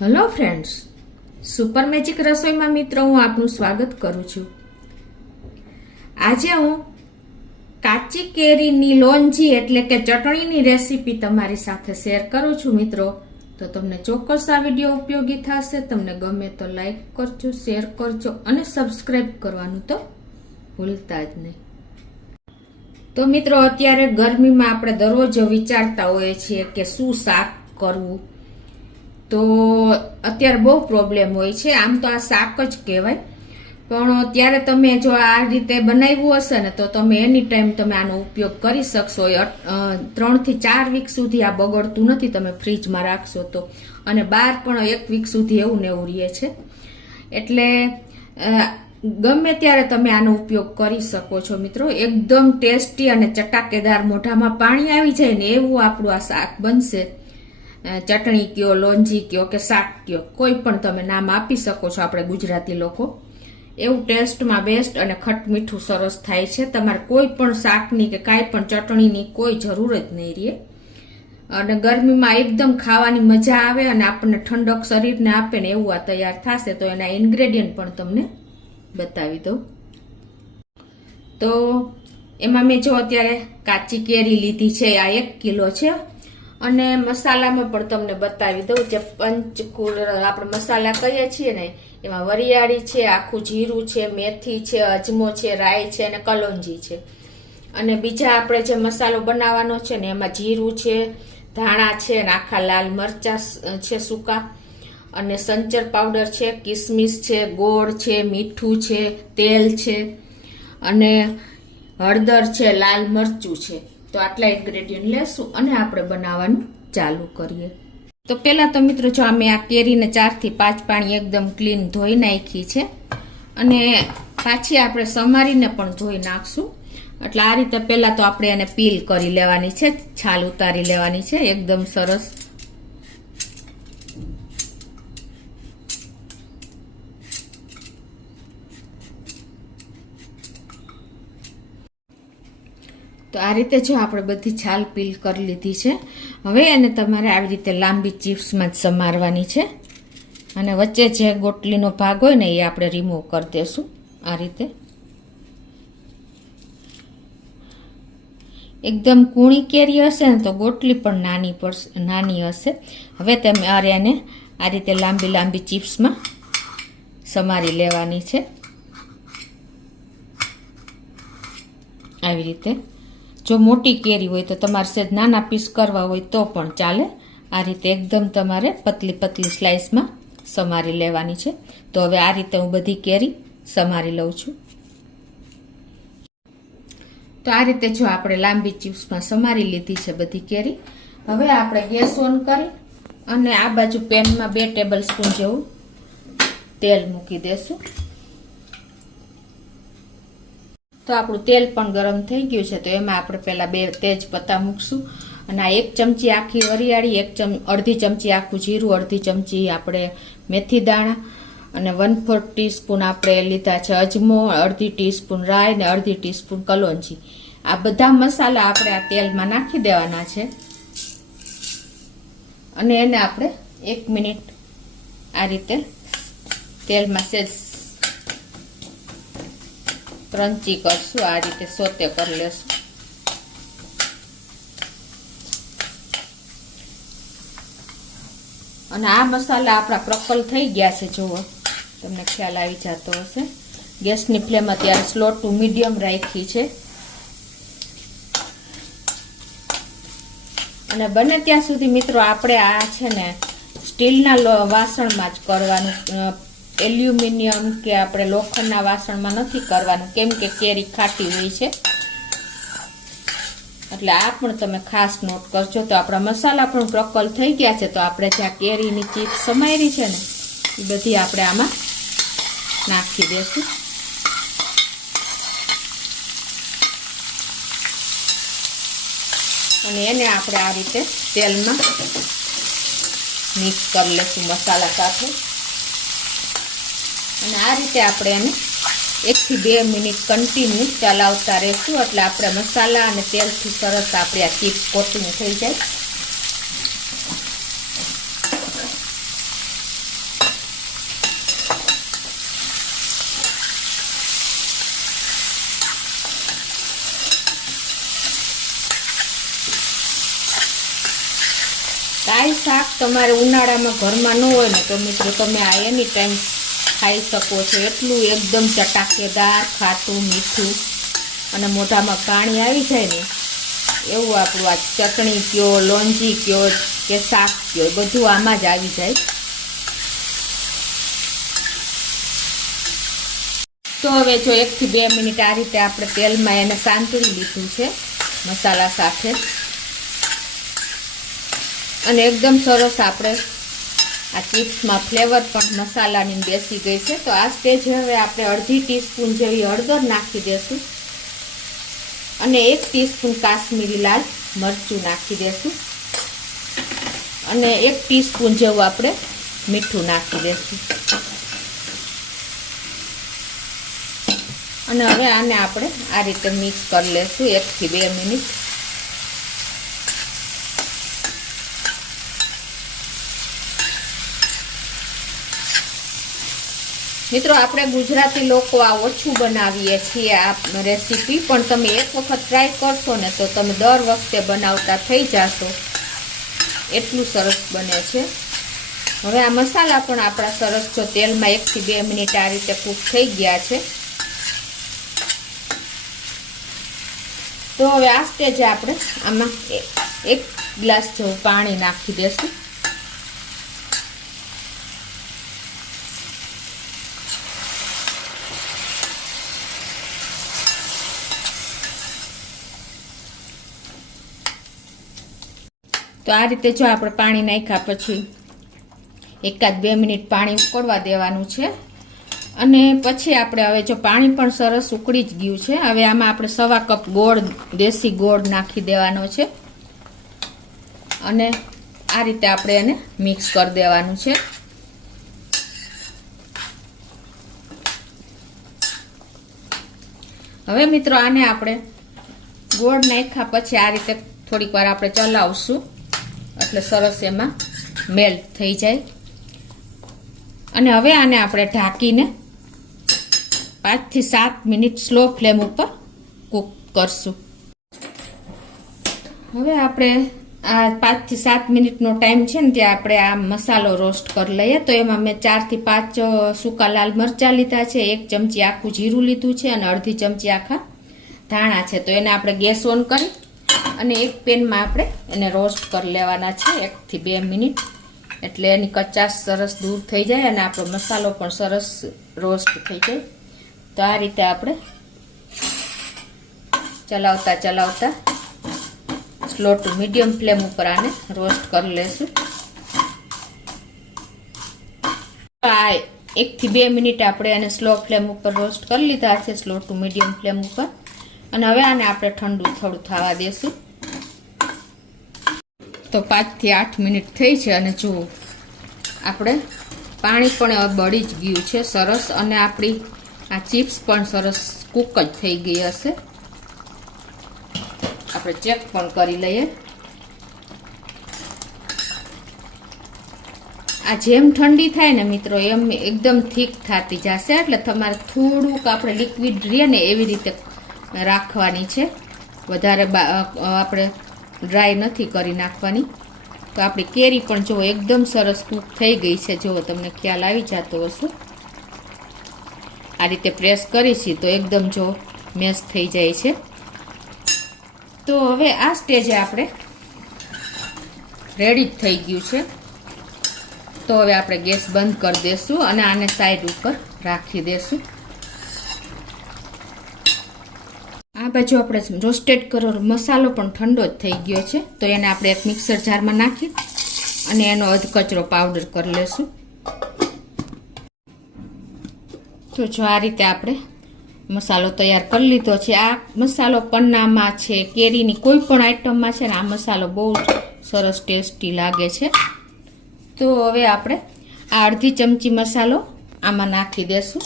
Hello friends, super magic રસોઈમાં મિત્રો હું આપનું સ્વાગત કરું છું. આજે હું કાચી કેરીની લોંજી એટલે કે ચટણીની રેસીપી તમારી સાથે શેર કરું છું મિત્રો. તો તમને ચોક્કસ આ વિડીયો ઉપયોગી થશે. તમને ગમે તો લાઈક કરજો, શેર કરજો અને સબસ્ક્રાઈબ કરવાનું તો ભૂલતા જ નહીં. તો મિત્રો, અત્યારે ગરમીમાં આપણે દરરોજ વિચારતા હોઈએ છીએ કે શું શાક કરવું. તો અત્યારે બહુ પ્રોબ્લેમ હોય છે. આમ તો આ શાક જ કહેવાય, પણ ત્યારે તમે જો આ રીતે બનાવ્યું હશે ને તો તમે એની ટાઈમ તમે આનો ઉપયોગ કરી શકશો. 3 થી 4 વીક સુધી આ બગડતું નથી તમે ફ્રીજમાં રાખશો તો, અને બહાર પણ 1 વીક સુધી એવું ને એવું રહે છે. એટલે ગમે ત્યારે તમે આનો ઉપયોગ કરી શકો છો મિત્રો. એકદમ ટેસ્ટી અને ચટાકેદાર, મોઢામાં પાણી આવી જાય ને એવું આપણું આ શાક બનશે. ચટણી કયો, લોંજી કયો કે શાક કયો, કોઈ પણ તમે નામ આપી શકો છો. આપણે ગુજરાતી લોકો એવું ટેસ્ટમાં બેસ્ટ અને ખટ મીઠું સરસ થાય છે. તમારે કોઈ પણ શાકની કે કાંઈ પણ ચટણીની કોઈ જરૂર જ નહીં રહે. અને ગરમીમાં એકદમ ખાવાની મજા આવે અને આપણને ઠંડક શરીરને આપે ને એવું આ તૈયાર થશે. તો એના ઇન્ગ્રેડિયન્ટ પણ તમને બતાવી દઉં. તો એમાં મેં જો અત્યારે કાચી કેરી લીધી છે, આ 1 કિલો છે. અને મસાલામાં પણ તમને બતાવી દઉં. જે પંચકુલ આપણે મસાલા કહીએ છીએ ને, એમાં વરિયાળી છે, આખું જીરું છે, મેથી છે, અજમો છે, રાઈ છે અને કલોંજી છે. અને બીજા આપણે જે મસાલો બનાવવાનો છે ને એમાં જીરું છે, ધાણા છે અને આખા લાલ મરચા છે સૂકા, અને સંચર પાવડર છે, કિસમિસ છે, ગોળ છે, મીઠું છે, તેલ છે અને હળદર છે, લાલ મરચું છે. તો આટલા ઇન્ગ્રેડિયન્ટ લેશું અને આપણે બનાવવાનું ચાલુ કરીએ. તો પહેલા તો મિત્રો જો અમે આ કેરીને 4 થી 5 પાણી એકદમ ક્લીન ધોઈ નાખી છે, અને પાછી આપણે સમારીને પણ ધોઈ નાખશું. એટલે આ રીતે પહેલા તો આપણે એને પીલ કરી લેવાની છે, છાલ ઉતારી લેવાની છે એકદમ સરસ. તો આ રીતે જો આપણે બધી છાલ પીલ કરી લીધી છે. હવે એને તમારે આવી રીતે લાંબી ચિપ્સમાં જ સમારવાની છે, અને વચ્ચે જે ગોટલીનો ભાગ હોય ને એ આપણે રિમૂવ કરી દેશું. આ રીતે એકદમ કૂણી કેરી હશે ને તો ગોટલી પણ નાની હશે. હવે તમે એને આ રીતે લાંબી લાંબી ચિપ્સમાં સમારી લેવાની છે આવી રીતે. જો મોટી કેરી હોય તો તમારે સહેજ નાના પીસ કરવા હોય તો પણ ચાલે. આ રીતે એકદમ તમારે પતલી પતલી સ્લાઇસમાં સમારી લેવાની છે. તો હવે આ રીતે હું બધી કેરી સમારી લઉં છું. તો આ રીતે જો આપણે લાંબી ચિપ્સમાં સમારી લીધી છે બધી કેરી. હવે આપણે ગેસ ઓન કરી અને આ બાજુ પેનમાં 2 ટેબલ સ્પૂન જેવું તેલ મૂકી દેશું. તો આપણું તેલ પણ ગરમ થઈ ગયું છે. તો એમાં આપણે પહેલા 2 તેજ પત્તા મૂકશું, અને આ 1 ચમચી આખી વરિયાળી, અડધી ચમચી આખું જીરું, અડધી ચમચી આપણે મેથી દાણા, અને 1/4 ટીસ્પૂન આપણે લીધા છે અજમો, અડધી ટીસ્પૂન રાઈ ને અડધી ટીસ્પૂન કલોંજી. આ બધા મસાલા આપણે આ તેલમાં નાખી દેવાના છે, અને એને આપણે 1 મિનિટ આ રીતે તેલમાં સહેજ ક્રંચી કરશું. આ રીતે સોતે કરી લેશું. અને આ મસાલા આપણા પ્રકલ થઈ ગયા છે. જુઓ, તમને ખ્યાલ આવી જતો હશે. ગેસની ફ્લેમ અત્યારે સ્લો ટુ મીડિયમ રાખી છે. અને બને ત્યાં સુધી મિત્રો આપણે આ છે ને સ્ટીલના વાસણમાં જ કરવાનું. એલ્યુમિનિયમ કે આપણે લોખંડના વાસણમાં નથી કરવાનું, કેમ કે કેરી ખાટી હોય છે. એટલે આ પણ તમે ખાસ નોટ કરજો. તો આપણા મસાલા પણ પ્રકલ થઈ ગયા છે. તો આપણે જે આ કેરીની ચીપ્સ સમારી છે ને એ બધી આપણે આમાં નાખી દેશું. અને એને આપણે આ રીતે તેલમાં મિક્સ કરી લેશું મસાલા સાથે. અને આ રીતે આપણે એને 1 થી 2 મિનિટ કન્ટિન્યુ ચલાવતા રહેશું. એટલે આપણે મસાલા અને તેલથી સરસ આપણી આ ચીપ્સ કોટિંગ થઈ જાય. તમારે ઉનાળામાં ઘરમાં ન હોય ને તો મિત્રો તમે આ એની ટાઈમ ખાઈ શકો છો. એટલું એકદમ ચટાકેદાર, ખાટું, મીઠું અને મોઢામાં પાણી આવી જાય ને એવું આપણું આ ચટણી કયો, લોંજી કયો કે શાક કયો, બધું આમાં જ આવી જાય. તો હવે જો 1 થી 2 મિનિટ આ રીતે આપણે તેલમાં એને સાંતળી લીધું છે મસાલા સાથે, અને એકદમ સરસ આપણે આ ચિપ્સમાં ફ્લેવર પણ મસાલાની બેસી ગઈ છે. તો આ સ્ટેજે હવે આપણે અડધી ટીસ્પૂન જેવી હળદર નાખી દેશું અને 1 ટીસ્પૂન કાશ્મીરી લાલ મરચું નાખી દેશું અને 1 ટીસ્પૂન જેવું આપણે મીઠું નાખી દેશું. અને હવે આને આપણે આ રીતે મિક્સ કરી લેશું 1 થી 2 મિનિટ. મિત્રો આપણે ગુજરાતી લોકો આ ઓછું બનાવીએ છીએ આ રેસીપી, પણ તમે એક વખત ટ્રાય કરશો ને તો તમે દર વખતે બનાવતા થઈ જશો. એટલું સરસ બને છે. હવે આ મસાલા પણ આપણા સરસ જો તેલમાં 1 થી 2 મિનિટ આ રીતે કૂક થઈ ગયા છે. તો હવે આ સ્ટેજે આપણે આમાં 1 ગ્લાસ જેવું પાણી નાખી દેશું. તો આ રીતે જો આપણે પાણી નાખ્યા પછી 1-2 મિનિટ પાણી ઉકળવા દેવાનું છે. અને પછી આપણે હવે જો પાણી પણ સરસ ઉકળી જ ગયું છે, હવે આમાં આપણે 1/4 કપ ગોળ, દેશી ગોળ નાખી દેવાનો છે અને આ રીતે આપણે એને મિક્સ કરી દેવાનું છે. હવે મિત્રો આને આપણે ગોળ નાખ્યા પછી આ રીતે થોડીક વાર આપણે ચલાવશું એટલે સરસ એમાં મેલ્ટ થઈ જાય. અને હવે આને આપણે ઢાંકીને 5 થી 7 મિનિટ સ્લો ફ્લેમ ઉપર કૂક કરશું. હવે આપણે આ 5 થી 7 મિનિટનો ટાઈમ છે ને ત્યાં આપણે આ મસાલો રોસ્ટ કરી લઈએ. તો એમાં મેં 4 થી 5 સૂકા લાલ મરચાં લીધા છે, 1 ચમચી આખું જીરું લીધું છે અને અડધી ચમચી આખા ધાણા છે. તો એને આપણે ગેસ ઓન કરી અને એક પેનમાં આપણે એને રોસ્ટ કરી લેવાના છે 1 થી 2 મિનિટ, એટલે એની કચાશ સરસ દૂર થઈ જાય અને આપણો મસાલો પણ સરસ રોસ્ટ થઈ જાય. તો આ રીતે આપણે ચલાવતા સ્લો ટુ મીડિયમ ફ્લેમ ઉપર આને રોસ્ટ કરી લેશું. આ 1 થી 2 મિનિટ આપણે આને સ્લો ફ્લેમ ઉપર રોસ્ટ કરી લીધા છે, સ્લો ટુ મીડિયમ ફ્લેમ ઉપર. અને હવે આને આપણે ઠંડુ થોડું થવા દેશું. તો 5 થી 8 મિનિટ થઈ છે અને જુઓ આપણે પાણી પણ બળી જ ગયું છે સરસ, અને આપણી આ ચિપ્સ પણ સરસ કૂક જ થઈ ગઈ હશે. આપણે ચેક પણ કરી લઈએ. આ જેમ ઠંડી થાય ને મિત્રો એમ એકદમ થીક થતી જશે, એટલે તમારે થોડુંક આપણે લિક્વિડ રહે ને એવી રીતે રાખવાની છે, વધારે આપણે ડ્રાય નથી કરી નાખવાની. તો આપણી કેરી પણ જો એકદમ સરસ કૂક થઈ ગઈ છે, જો તમને ખ્યાલ આવી જતો હશે. આ રીતે પ્રેસ કરીશી તો એકદમ જો મેશ થઈ જાય છે. તો હવે આ સ્ટેજે આપણે રેડી જ થઈ ગયું છે. તો હવે આપણે ગેસ બંધ કરી દેશું અને આને સાઈડ ઉપર રાખી દેશું. આ બાજુ આપણે રોસ્ટેડ કરેલો મસાલો પણ ઠંડો જ થઈ ગયો છે, તો એને આપણે એક મિક્સર જારમાં નાખી અને એનો અધકચરો પાવડર કરી લેશું. તો જો આ રીતે આપણે મસાલો તૈયાર કરી લીધો છે. આ મસાલો પન્નામાં છે, કેરીની કોઈ પણ આઈટમમાં છે ને આ મસાલો બહુ સરસ ટેસ્ટી લાગે છે. તો હવે આપણે આ અડધી ચમચી મસાલો આમાં નાખી દેશું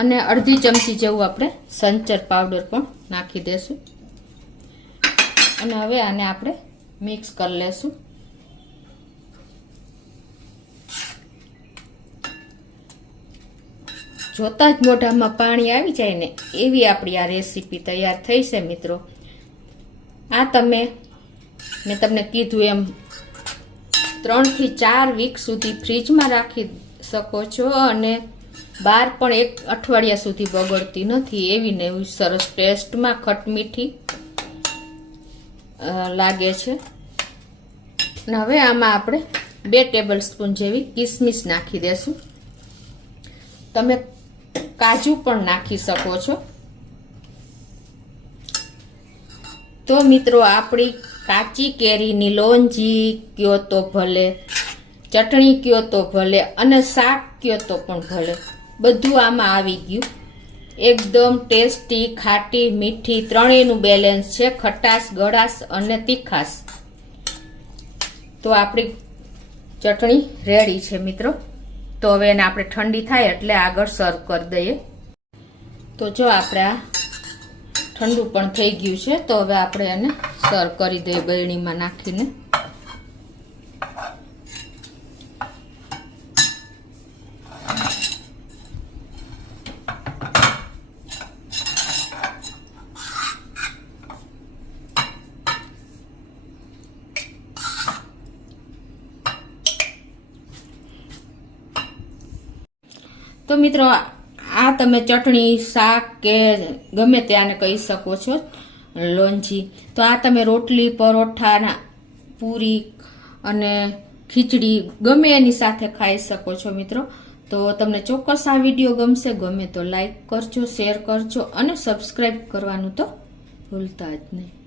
અને અડધી ચમચી જેવું આપણે સંચર પાવડર પણ નાખી દેશું અને હવે આને આપણે મિક્સ કરી લેશું. જોતા જ મોઢામાં પાણી આવી જાય ને એવી આપણી આ રેસીપી તૈયાર થઈ છે મિત્રો. આ તમે મેં તમને કીધું એમ 3 થી 4 વીક સુધી ફ્રીજમાં રાખી શકો છો અને બહાર પણ 1 અઠવાડિયા સુધી બગડતી નથી. એવી ને એવી સરસ ટેસ્ટમાં ખટમીઠી લાગે છે. અને હવે આમાં આપણે 2 ટેબલ સ્પૂન જેવી કિસમિસ નાખી દેશું. તમે કાજુ પણ નાખી શકો છો. તો મિત્રો આપણી કાચી કેરીની લોંજી કયો તો ભલે, ચટણી કયો તો ભલે અને શાક કયો તો પણ ભલે, બધું આમાં આવી ગયું. એકદમ ટેસ્ટી, ખાટી, મીઠી ત્રણેયનું બેલેન્સ છે, ખટાશ, ગળાશ અને તીખાશ. તો આપણી ચટણી રેડી છે મિત્રો. તો હવે એને આપણે ઠંડી થાય એટલે આગળ સર્વ કરી દઈએ. તો જો આપણે આ ઠંડુ પણ થઈ ગયું છે. તો હવે આપણે એને સર્વ કરી દઈએ બરણીમાં નાખીને. તો મિત્રો આ તમે ચટણી, શાક કે ગમે ત્યાંને કહી શકો છો, લોંજી. તો આ તમે રોટલી, પરોઠા, પૂરી અને ખીચડી ગમે એની સાથે ખાઈ શકો છો મિત્રો. તો તમને ચોક્કસ આ વિડીયો ગમશે. ગમે તો લાઈક કરજો, શેર કરજો અને સબસ્ક્રાઈબ કરવાનું તો ભૂલતા જ નહીં.